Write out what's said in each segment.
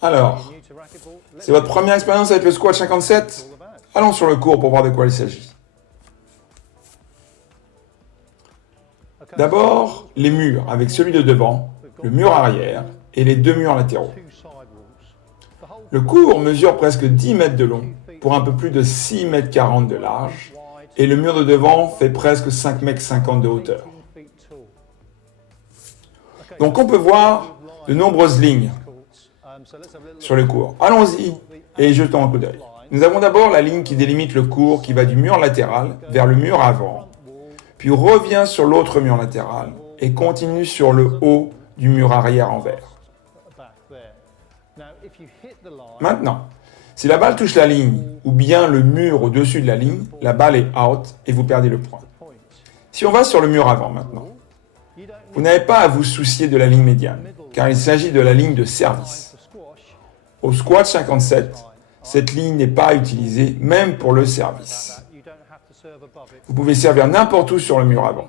Alors, c'est votre première expérience avec le squat 57 ? Allons sur le cours pour voir de quoi il s'agit. D'abord, les murs avec celui de devant, le mur arrière et les deux murs latéraux. Le cours mesure presque 10 mètres de long pour un peu plus de 6 mètres 40 de large et le mur de devant fait presque 5 mètres 50 de hauteur. Donc on peut voir de nombreuses lignes sur le cours. Allons-y et jetons un coup d'œil. Nous avons d'abord la ligne qui délimite le cours qui va du mur latéral vers le mur avant, puis revient sur l'autre mur latéral et continue sur le haut du mur arrière en vert. Maintenant, si la balle touche la ligne ou bien le mur au-dessus de la ligne, la balle est out et vous perdez le point. Si on va sur le mur avant maintenant, vous n'avez pas à vous soucier de la ligne médiane, car il s'agit de la ligne de service. Au squat 57, cette ligne n'est pas utilisée, même pour le service. Vous pouvez servir n'importe où sur le mur avant.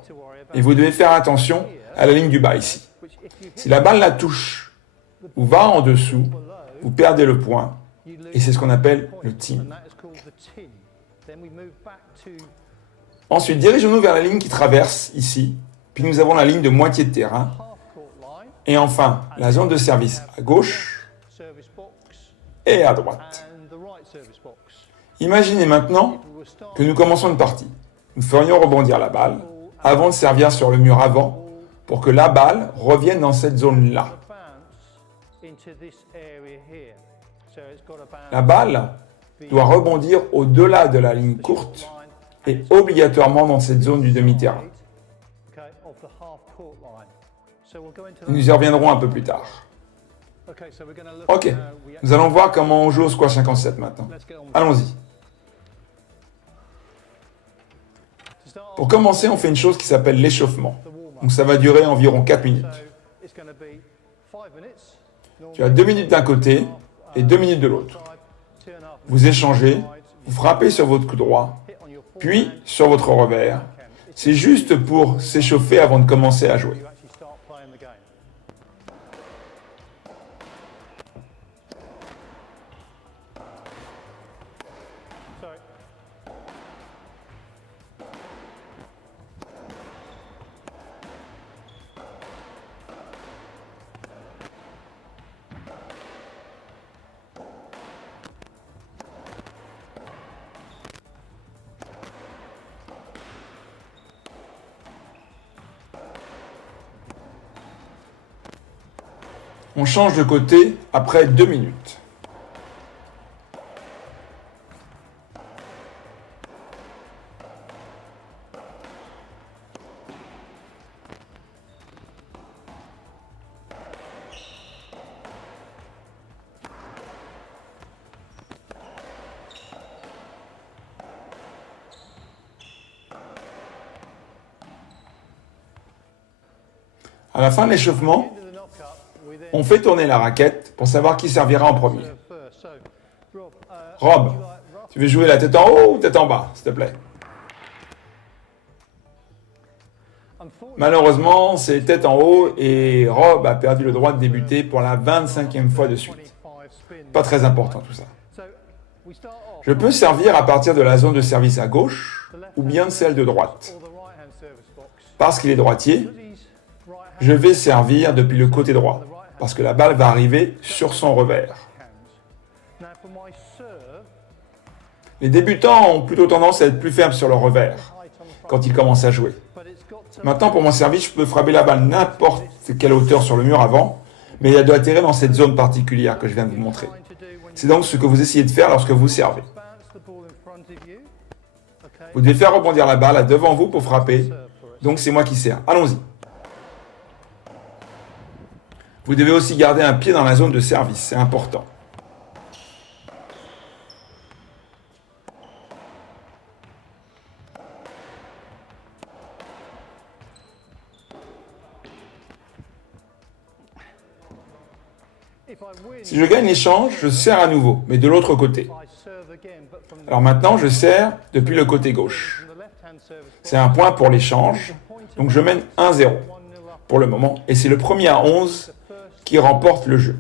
Et vous devez faire attention à la ligne du bas ici. Si la balle la touche ou va en dessous, vous perdez le point. Et c'est ce qu'on appelle le tin. Ensuite, dirigeons-nous vers la ligne qui traverse ici. Puis nous avons la ligne de moitié de terrain. Et enfin, la zone de service à gauche et à droite. Imaginez maintenant que nous commençons une partie. Nous ferions rebondir la balle avant de servir sur le mur avant pour que la balle revienne dans cette zone-là. La balle doit rebondir au-delà de la ligne courte et obligatoirement dans cette zone du demi-terrain. Nous y reviendrons un peu plus tard. Ok, nous allons voir comment on joue au squat 57 maintenant. Allons-y. Pour commencer, on fait une chose qui s'appelle l'échauffement. Donc ça va durer environ 4 minutes. Tu as 2 minutes d'un côté et 2 minutes de l'autre. Vous échangez, vous frappez sur votre coup droit, puis sur votre revers. C'est juste pour s'échauffer avant de commencer à jouer. On change de côté après 2 minutes. À la fin de l'échauffement, on fait tourner la raquette pour savoir qui servira en premier. Rob, tu veux jouer la tête en haut ou tête en bas, s'il te plaît? Malheureusement, c'est tête en haut et Rob a perdu le droit de débuter pour la 25e fois de suite. Pas très important tout ça. Je peux servir à partir de la zone de service à gauche ou bien de celle de droite. Parce qu'il est droitier, je vais servir depuis le côté droit, parce que la balle va arriver sur son revers. Les débutants ont plutôt tendance à être plus fermes sur leur revers quand ils commencent à jouer. Maintenant, pour mon service, je peux frapper la balle n'importe quelle hauteur sur le mur avant, mais elle doit atterrir dans cette zone particulière que je viens de vous montrer. C'est donc ce que vous essayez de faire lorsque vous servez. Vous devez faire rebondir la balle devant vous pour frapper, donc c'est moi qui sers. Allons-y. Vous devez aussi garder un pied dans la zone de service, c'est important. Si je gagne l'échange, je sers à nouveau, mais de l'autre côté. Alors maintenant, je sers depuis le côté gauche. C'est un point pour l'échange, donc je mène 1-0 pour le moment, et c'est le premier à 11 qui remporte le jeu.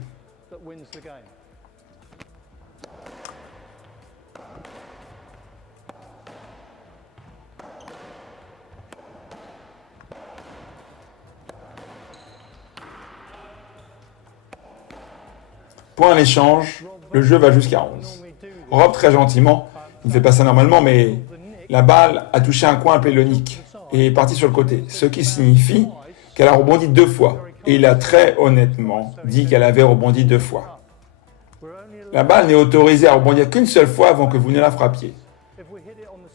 Point à l'échange, le jeu va jusqu'à 11. Rob, très gentiment, il ne fait pas ça normalement, mais la balle a touché un coin pélonique et est partie sur le côté, ce qui signifie qu'elle a rebondi 2 fois. Et il a très honnêtement dit qu'elle avait rebondi 2 fois. La balle n'est autorisée à rebondir qu'une seule fois avant que vous ne la frappiez.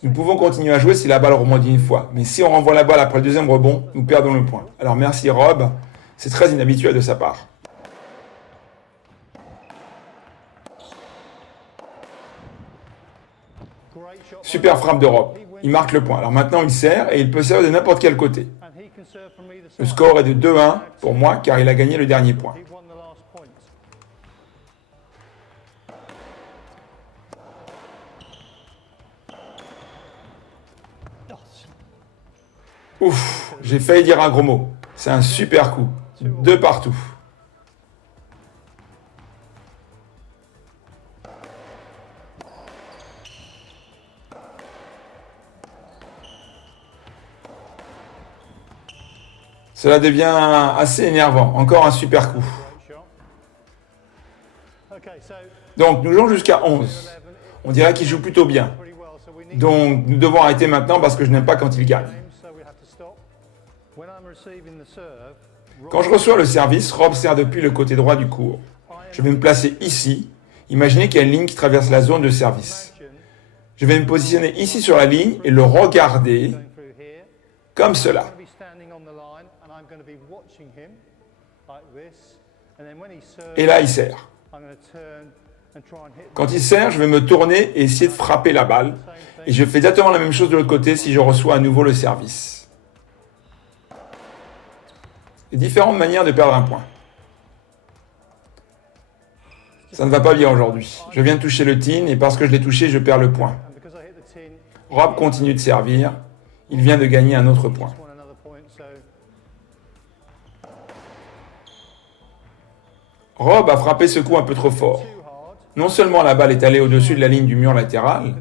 Nous pouvons continuer à jouer si la balle rebondit une fois, mais si on renvoie la balle après le deuxième rebond, nous perdons le point. Alors merci Rob, c'est très inhabituel de sa part. Super frappe de Rob. Il marque le point. Alors maintenant, il sert et il peut servir de n'importe quel côté. Le score est de 2-1 pour moi car il a gagné le dernier point. Ouf, j'ai failli dire un gros mot. C'est un super coup. 2 partout. Cela devient assez énervant. Encore un super coup. Donc, nous jouons jusqu'à 11. On dirait qu'il joue plutôt bien. Donc, nous devons arrêter maintenant parce que je n'aime pas quand il gagne. Quand je reçois le service, Rob sert depuis le côté droit du court. Je vais me placer ici. Imaginez qu'il y a une ligne qui traverse la zone de service. Je vais me positionner ici sur la ligne et le regarder comme cela. Et là, il sert. Quand il sert, je vais me tourner et essayer de frapper la balle. Et je fais exactement la même chose de l'autre côté si je reçois à nouveau le service. Il y a différentes manières de perdre un point. Ça ne va pas bien aujourd'hui. Je viens de toucher le tin et parce que je l'ai touché, je perds le point. Rob continue de servir. Il vient de gagner un autre point. Rob a frappé ce coup un peu trop fort. Non seulement la balle est allée au-dessus de la ligne du mur latéral,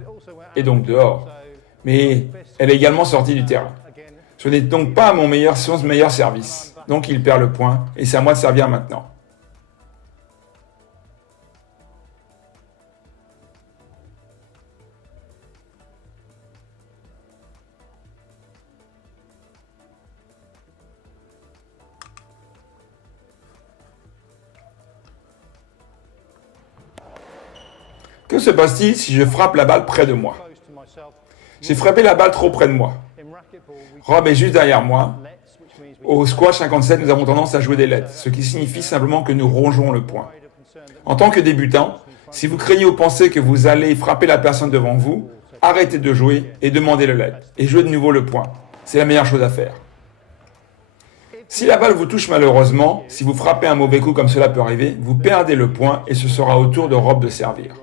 et donc dehors, mais elle est également sortie du terrain. Ce n'est donc pas son meilleur service. Donc il perd le point, et c'est à moi de servir maintenant. Que se passe-t-il si je frappe la balle près de moi? J'ai frappé la balle trop près de moi. Rob est juste derrière moi. Au squash 57, nous avons tendance à jouer des leds, ce qui signifie simplement que nous rongeons le point. En tant que débutant, si vous craignez ou pensez que vous allez frapper la personne devant vous, arrêtez de jouer et demandez le led, et jouez de nouveau le point. C'est la meilleure chose à faire. Si la balle vous touche malheureusement, si vous frappez un mauvais coup comme cela peut arriver, vous perdez le point et ce sera au tour de Rob de servir.